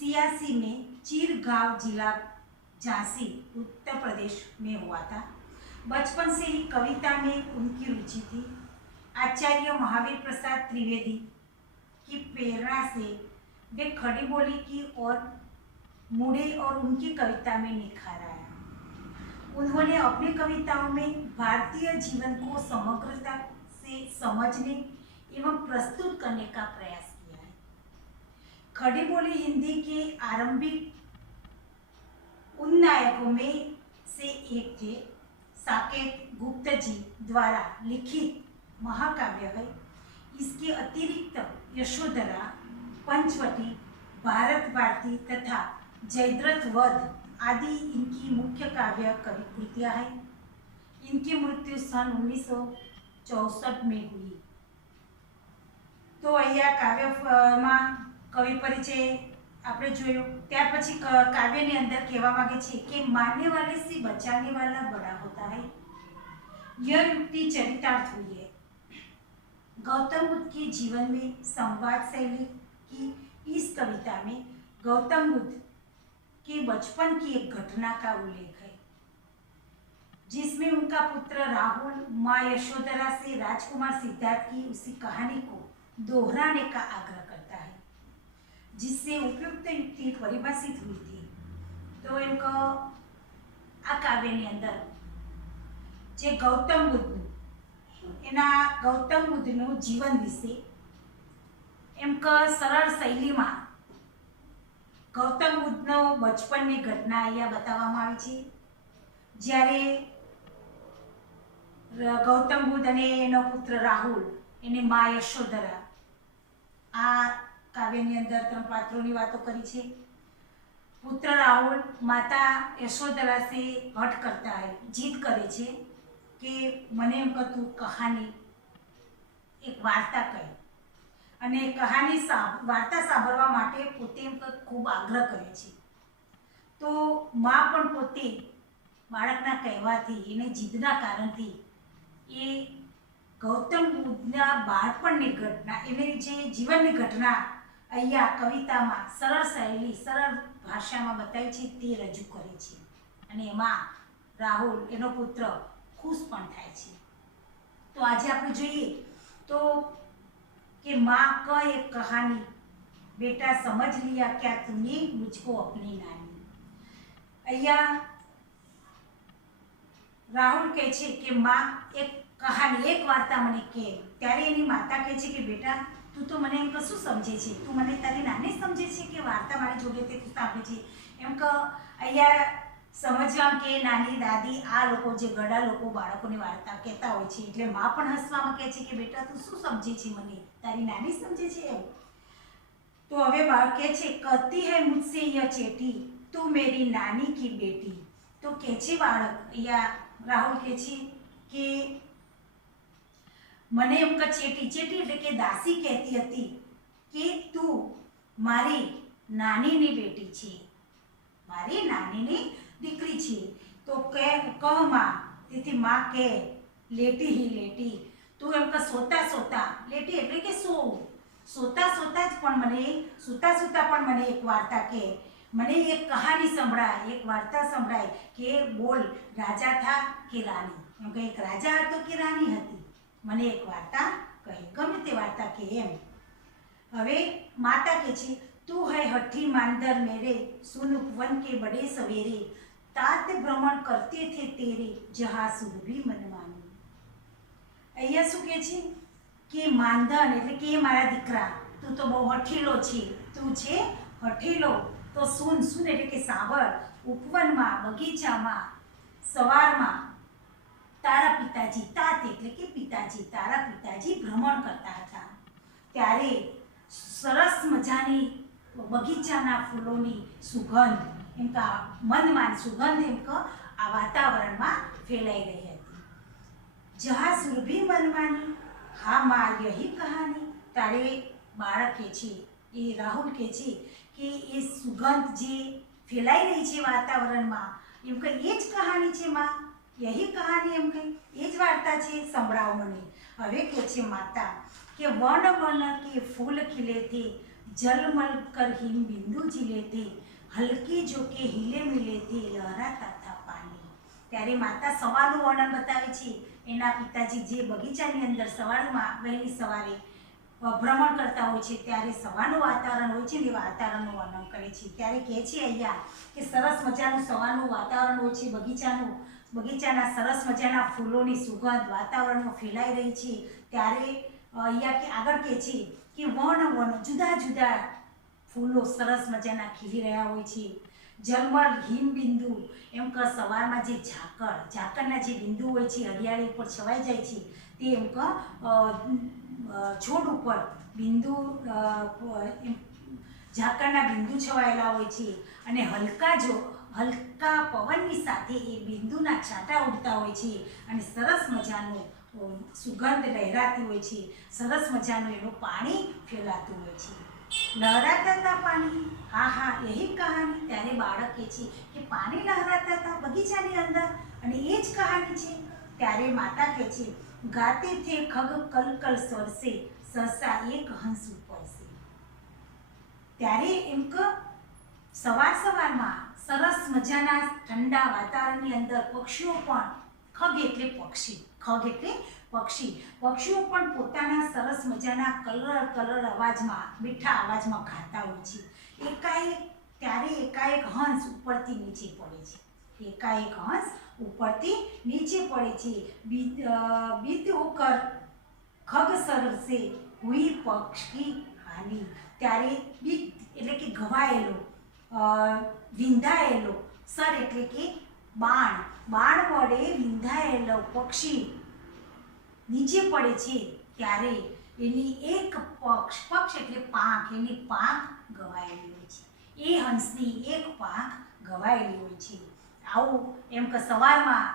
1986 में चिरगांव जिला झांसी उत्तर प्रदेश में हुआ था। बचपन से ही कविता में उनकी रुचि थी। आचार्य महावीर प्रसाद त्रिवेदी की प्रेरणा से वे खड़ी बोली की और मुड़े और उनकी कविता में निखार आया। उन्होंने अपनी कविताओं में भारतीय जीवन को समग्रता से समझने एवं प्रस्तुत करने का प्रयास किया है। खड़ी बोली हिंदी के आरंभिक उन नायकों में से एक थे। साकेत गुप्त जी द्वारा लिखित महाकाव्य है। इसके अतिरिक्त यशोधरा, पंचवटी, भारत भारती तथा जयद्रथ वध आदि इनकी मुख्य काव्य कवि कृतियाँ हैं। इनकी मृत्यु सन 1964 में हुई। तो अहिया काव्य में कवि परिचय આપણે જોયું। ત્યાર પછી કાવ્યની અંદર કહેવા માંગે છે કે માનने वाले से बचाने वाला बड़ा होता है। यह युक्ति चरितार्थ हुई है। गौतम बुद्ध के जीवन में संवाद शैली की इस कविता में गौतम बुद्ध के बचपन की एक घटना का उल्लेख है, जिसमें उनका पुत्र राहुल माँ यशोधरा से राजकुमार सिद्धार्थ की उसी कहानी को दोहराने का आग्रह करता है, जिससे उपयुक्त युक्ति परिभाषित हुई थी। तो इनको आ काव्यની અંદર જે ગૌતમ બુદ્ધનું જીવન વિશે એમ કે સરળ શૈલીમાં ગૌતમ બુદ્ધનો બચપનની ઘટના અહીંયા બતાવવામાં આવી છે। જ્યારે ગૌતમ બુદ્ધ અને એનો પુત્ર રાહુલ એની મા યશોધરા આ કાવ્યની અંદર ત્રણ પાત્રોની વાતો કરી છે। પુત્ર રાहुल माता यशोधरा से हट करता है, जीत करे छे कि मने एम कहतुं कहानी एक वार्ता कहे अने कहानी वार्ता सांभळवा माटे पोते एम खूब आग्रह करे छे। तो माँ पण पोते बाळकना कहेवाथी एने जीदना कारणथी ए गौतम बुद्धना बाळपणनी घटना एनी जे जीवननी घटना अहींया कवितामां सरळ शैली सरळ भाषामां बतावी छे ते रजू करे छे अने एमां राहुल एनो पुत्र खुश पण थाय छे। तो आज आपणे जोईए तो कि माँ का एक कहानी, बेटा समझ लिया क्या तूने मुझको अपनी नानी। अहींया राहुल कहे छे कि माँ एक कहानी एक वार्ता मने कहे, त्यारे एनी माता कहे छे कि बेटा तू तो मने एम कशुं समझे छे, तू मने तारी नानी समझे छे कि वार्ता मारी जोडे ते तू सांभळे छे। एम क अहींया समझवाम के नानी दादी आ लोको जे गड़ा लोको बाळकोने वार्ता कहेता होय छे એટલે माँ पण हसवामां कहे छे कि बेटा तू शुं समझे छे, मने तारी नानी समझे छे एम। तो हवे बाळक कहे छे कहती है मुझसे यह चेटी तू मेरी नानी की बेटी। तो कहे छे बाळक अहींया राहुल कहे छे कि मने एम के चेटी चेटी एटले के दासी कहती हती कि तू मारी नानीनी बेटी छे, मारी नानीनी दीकरी छे। तो कह माँ, तेथी माँ कहे लेटी ही लेटी तू एम के सोता सोता, लेटी एटले के सोता सोता ज पण मने सूता सूता पण मने एक वार्ता कहे, मने एक कहानी संभळाय, एक वार्ता संभळाय के बोल राजा था कि रानी। एम के एक राजा हतो कि रानी हती, मने एक वार्ता कहे, गमे ते वार्ता कहे एम। हवे माता कहे छे तू है हठी मांदर मेरे सुन उपवन के बड़े सवेरे तात भ्रमण करते थे तेरे जहाँ सुरभि मन मानी। अहींया शुं कहे छे कि मांदर एटले के मारा दीकरा तू तो बहु हठीलो छे, तू छे हठीलो। तो सुन सुन एटले के सांभळ, उपवनमा बगीचामां सवारमां तारा पिताजी, तात एटले के पिताजी, तारा पिताजी भ्रमण करता हता त्यारे सरस मजानी बगीचाना फूलोनी सुगंध एम का मनमानी सुगंध एम का आ वातावरणमां फैलाई रही हती। जहाँ सुरभि मनमानी हाँ माँ यही कहानी। तारे बाळक कहे छे ए राहुल कहे छे कि ये सुगंध जे फैलाई रही छे वातावरणमां एम के ए ज कहानी छे माँ, यही कहानी एम कही ए ज वार्ता छे, संभळाવો मने। हवे कहे छे माता कि वर्ण वर्ण के फूल खिले थे जलमल कर हिम बिंदु झीले थे, हल्की जो के हिले मिले थे, लहराता था पानी। ત્યારે માતા સવારનું વર્ણન બતાવે છે। એના પિતાજી જે બગીચાની અંદર સવારમાં વહેલી સવારે ભ્રમણ કરતા હોય છે ત્યારે સવારનું વાતાવરણ હોય છે ને એ વાતાવરણનું વર્ણન કરે છે। ત્યારે કહે છે અહીંયા કે સરસ મજાનું સવારનું વાતાવરણ હોય છે, બગીચાના સરસ મજાના ફૂલોની સુગંધ વાતાવરણમાં ફેલાઈ રહી છે। ત્યારે અહીંયા કે આગળ કહે છે કે વર્ણ જુદા જુદા ફૂલો સરસ મજાના ખીલી રહ્યા હોય છે। જલમલ હિમબિંદુ એમ કે સવારમાં જે ઝાકળના જે બિંદુ હોય છે હરિયાળી ઉપર છવાઈ જાય છે તે એમ કે છોડ ઉપર બિંદુ ઝાકળના બિંદુ છવાયેલા હોય છે અને હલકા પવનની સાથે એ બિંદુના છાંટા ઉડતા હોય છે અને સરસ મજાનું સુગંધ લહેરાતી હોય છે, સરસ મજાનું એનું પાણી ફેલાતું હોય છે। લહેરાતા હતા પાણી, હા હા યહી કહાની। ત્યારે બાળક કહે છે કે પાણી લહેરાતા હતા બગીચાની અંદર અને એ જ કહાની છે। ત્યારે માતા કહે છે ગાતે થે ખગ કલકલ સ્વર સે, સહસા એક હંસ ઉપર સે। ત્યારે એમ કે સવારમાં સરસ મજાના ઠંડા વાતાવરણની અંદર પક્ષીઓ પણ પક્ષીઓ પણ પોતાના સરસ મજાના કલર અવાજમાં મીઠા અવાજમાં ગાતા હોય છે। એકાએક હંસ ઉપરથી નીચે પડે છે। બીત હોકર ખગ સર સે હુઈ પક્ષી હાની। ત્યારે બીત એટલે કે ઘવાયેલો, વિંધાયેલો, સર એટલે કે બાણ વડે વિંધાયેલો પક્ષી નીચે પડે છે ત્યારે એની એક પક્ષ એટલે પાંખ, એની પાંખ ગવાયેલી હોય છે। એ હંસની એક પાંખ ગવાયેલી હોય છે। આવું એમ કે સવારમાં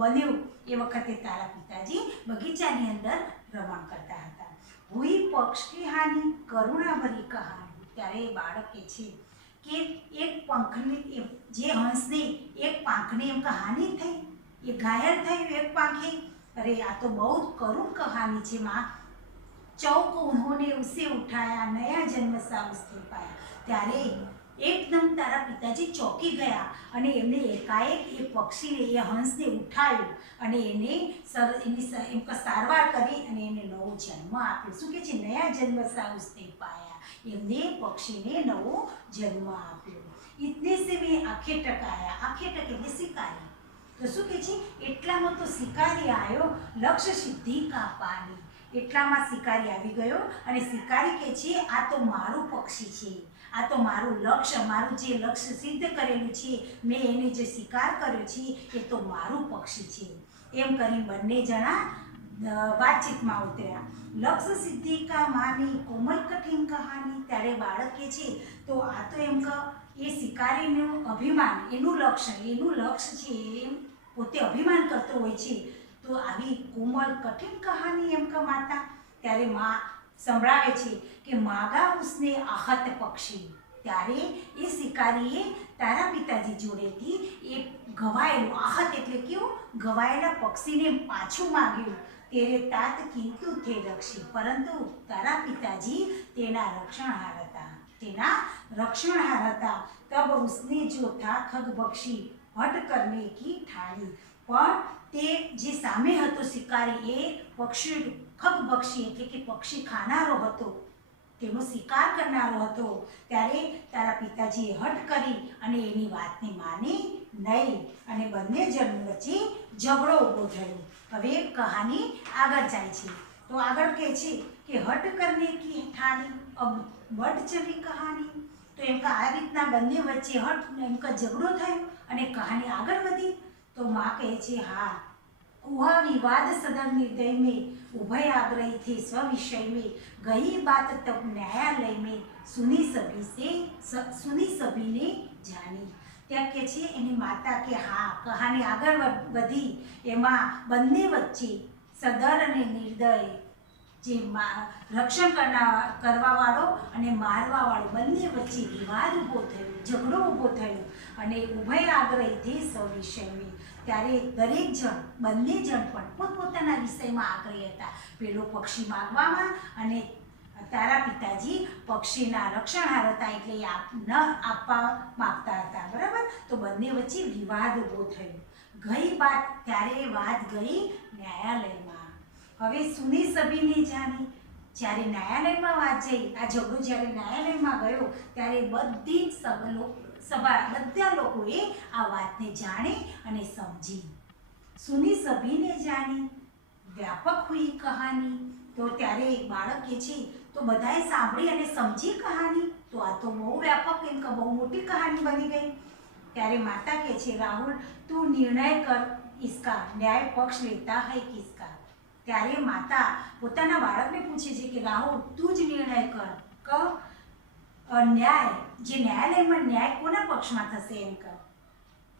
બન્યું એ વખતે તારા પિતાજી બગીચાની અંદર ભ્રમણ કરતા હતા। હુઈ પક્ષી હાની કરુણાભરી કહાની। ત્યારે બાળક કહે છે કે એક પંખની જે હંસની એક પાંખની એમ કે હાનિ થઈ, એ ઘાયલ થયું એક પાંખે। अरे आ तो बहुत करुण कहानी है माँ। चौक उन्होंने उसे उठाया, नया जन्म सा उसने पाया। त्यारे एकदम तारा पिताजी चौकी गया અને એમને એકાએક એ પક્ષીને એ હંસને ઉઠાવ્યું અને એની એમ કે સારવાર કરી અને એને નવો જન્મ આપ્યો। શું કહે છે નયા જન્મ सा उसने पाया। એમને પક્ષીને નવો જન્મ આપ્યો। इतने से में आंखें टकाया, आंखें टके એટલે શિકારી। तो શું કહે છે એટલામાં તો શિકારી આવ્યો, લક્ષ્ય સિદ્ધિ કા પાની। એટલામાં શિકારી આવી ગયો અને શિકારી કહે છે આ તો મારું પક્ષી છે, આ તો મારું જે લક્ષ્ય સિદ્ધ કરેલું છે, મેં એને જે શિકાર કર્યો છે એ તો મારું પક્ષી છે। એમ કરી બંને જણા વાતચીતમાં ઉતર્યા। લક્ષ્ય સિદ્ધિ કા માની કોમલ કઠિન કહાની। ત્યારે બાળક કહે છે તો આ તો એમ કે એ શિકારીનું અભિમાન, એનું લક્ષ્ય છે એમ પોતે અભિમાન કરતો હોય છે। તો આવી કોમલ કઠિન કહાની એમ કે માતા। ત્યારે માં સંભળાવે છે કે માગા ઉસને आहत પક્ષી। ત્યારે એ શિકારીએ તારા પિતાજી જોડેથી એ ઘવાયેલું, आहत એટલે કેવું ઘવાયેલા પક્ષીને પાછું માગ્યું। તેરે तात किंतु थे रक्षी। પરંતુ તારા પિતાજી તેના रक्षणहार था। तब उसने जो था खग बक्षी हट करने की ठाणी। પણ તે જે સામે હતો શિકારી એ પક્ષી ખગ બક્ષી એટલે કે પક્ષી ખાનારો હતો, તેનો શિકાર કરનારો હતો। ત્યારે તારા પિતાજીએ હટ કરી અને એની વાતને માની નહીં અને બંને જણ વચ્ચે ઝઘડો ઊભો થયો। હવે કહાની આગળ જાય છે તો આગળ કહે છે કે હટ કરને કી ઠાણી, અબ बढ़ चली कहानी। तो एम का आ रीतना बंने वच्चे हट एम का झगड़ो थयो अने कहानी आगळ वधी। तो माँ कहे छे हाँ कुहा विवाद सदन निर्दय में उभय आग्रही थे स्विषय में, गई बात तब न्यायालय में सुनी सभी ने जानी। ત્યાં કે છે એની માતા કે હા કહાની આગળ વધી એમાં બંને વચ્ચે સદર અને નિર્દય જે રક્ષણ કરવાવાળો અને મારવાવાળો બંને વચ્ચે વિવાદ ઊભો થયો, ઝઘડો ઊભો થયો અને ઉભય આગ્રહીથી સવિષયમાં। ત્યારે દરેક જણ બંને જણ પણ પોતપોતાના વિષયમાં આગ્રહી હતા। પેલો પક્ષી માગવામાં અને તારા પિતાજી પક્ષીના રક્ષણહાર હતા એટલે એ ન આપવા માગતા હતા, બરાબર. તો બંને વચ્ચે વિવાદ ઊભો થયો. ગઈ વાત ત્યારે વાત ગઈ ન્યાયાલયમાં. હવે સુની સભીને જાણી. જ્યારે ન્યાયાલયમાં વાત જઈ, આ ઝઘડો જ્યારે ન્યાયાલયમાં ગયો ત્યારે બધી બધા લોકોએ આ વાતને જાણી અને સમજી. સુની સભીને જાણી વ્યાપક હુઈ કહાની. તો ત્યારે બાળક કે છે તો બધાએ સાંભળી અને સમજી કહાની. તો આ તો બહુ વ્યાપક એમ કે બહુ મોટી કહાની બની ગઈ. ત્યારે માતા કહે છે રાહુલ તું નિર્ણય કર इसका, ન્યાય પક્ષ લેતા હૈ કિસકા. ત્યારે માતા પોતાના બાળકને પૂછે છે કે રાહુલ તું જ નિર્ણય કર કે ન્યાય જે ન્યાયાલયમાં ન્યાય કોના પક્ષમાં થશે એમ કર,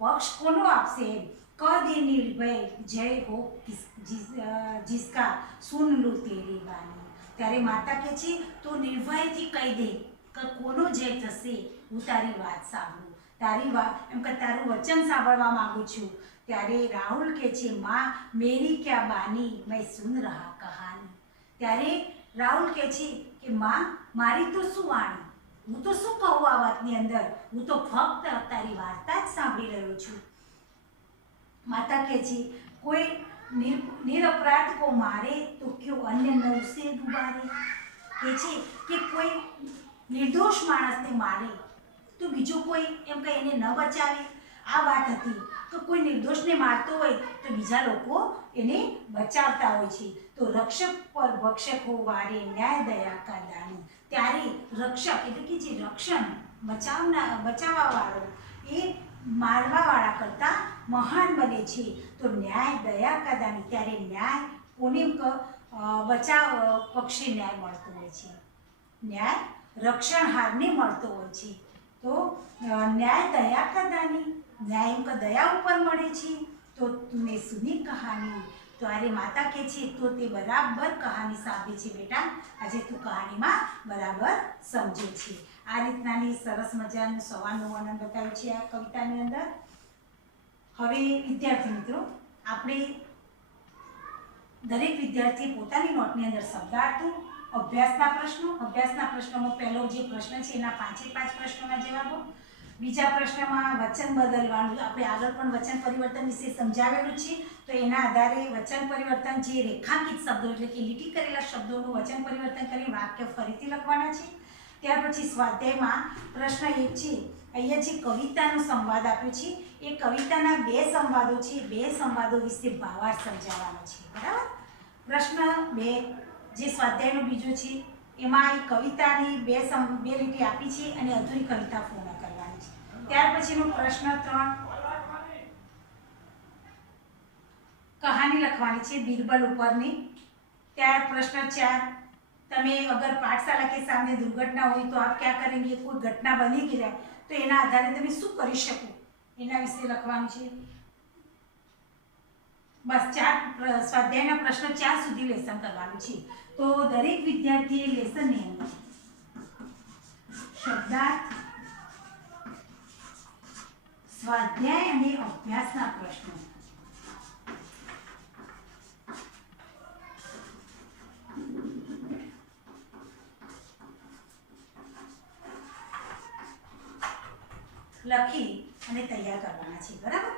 પક્ષ કોનો આપશે એમ. ક દે નિર્ભય જય હો जिसका सुन लो तेरी वाणी. ત્યારે માતા કહે છે તો નિર્ભયથી કહી દે કે કોનો જય થશે, હું તારી વાત સાંભળું, તારી વાત એમ કે તારું વચન સાંભળવા માંગુ છું. ત્યારે રાહુલ કહે છે માં મેરી ક્યા બાની મેં સુન રહા કહાની. ત્યારે રાહુલ કહે છે કે માં મારી તો શું વાણી, હું તો શું કહું આ વાતની અંદર, હું તો ફક્ત તારી વાર્તા જ સાંભળી રહ્યો છું. માતા કહે છે કોઈ નિરપરાધ કો મારે તો ક્यों અન્ય નર સે ડુબારે. કહે છે કે કોઈ નિર્દોષ માણસને મારે તો બીજો કોઈ એમ કે એને ન બચાવે. આ વાત હતી કે કોઈ નિર્દોષને મારતો હોય તો બીજા લોકો એને બચાવતા હોય છે. તો રક્ષક પર ભક્ષક હો વારે ન્યાય દયા કા દાની. ત્યારે રક્ષક એટલે કે જે રક્ષણ બચાવવા વાળો એ મારવાવાળા કરતાં મહાન બને છે. તો ન્યાય દયા કા દાની. ત્યારે ન્યાય કોને બચાવ પક્ષે ન્યાય મળતો હોય છે, ન્યાય રક્ષણહારને મળતો હોય છે. તો ન્યાય દયા કા દાની, ન્યાય એમ કે દયા ઉપર મળે છે. તો તુને સુની કહાની. તો અરે માતા કહે છે તો તે બરાબર કહાની સાંભળી છે બેટા, આજે તું કહાનીમાં બરાબર સમજે છે. આ રીતનાની સરસ મજાનું સવારનું વર્ણન બતાવ્યું છે આ કવિતાની અંદર. હવે વિદ્યાર્થી મિત્રો, આપણે દરેક વિદ્યાર્થી પોતાની નોટની અંદર શબ્દાર્થો, અભ્યાસના પ્રશ્નોમાં પહેલો જે પ્રશ્ન છે એના 5 પ્રશ્નોના જવાબો. બીજા પ્રશ્નમાં વચન બદલવાનું, આપણે આગળ પણ વચન પરિવર્તન વિશે સમજાવેલું છે. તો એના આધારે વચન પરિવર્તન જે રેખાંકિત શબ્દો એટલે કે લીટી કરેલા શબ્દોનું વચન પરિવર્તન કરી વાક્ય ફરીથી લખવાના છે. ત્યાર પછી સ્વાધ્યાયમાં પ્રશ્ન 1 છે, અહીંયા જે કવિતાનો સંવાદ આપ્યો છે એ કવિતાના 2 સંવાદો છે, 2 સંવાદો વિશે ભાવાર્થ સમજાવવાનો છે, બરાબર. પ્રશ્ન 2 જે સ્વાધ્યાયનો બીજો છે એમાં એ કવિતાની 2 લીટી આપી છે અને અધૂરી કવિતા પૂર્ણ કરવાની છે. ત્યાર પછીનો પ્રશ્ન 3 કહાની લખવાની છે બીરબલ ઉપરની. ત્યાર પ્રશ્ન 4 તમે અગર पाठशाला के सामने दुर्घटना हुई तो आप क्या करेंगे, कोई घटना बनी गई तो એના આધારે તમે શું કરી શકો એના વિશે લખવાનું છે. બસ 4 સ્વાધ્યાયના પ્રશ્ન 4 સુધી લેસન કરવાનું છે. તો દરેક વિદ્યાર્થીએ લેસનની અંદર શબ્દાર્થ, સ્વાધ્યાય અને અભ્યાસના પ્રશ્નો લખી અને તૈયાર કરવાના છે, બરાબર.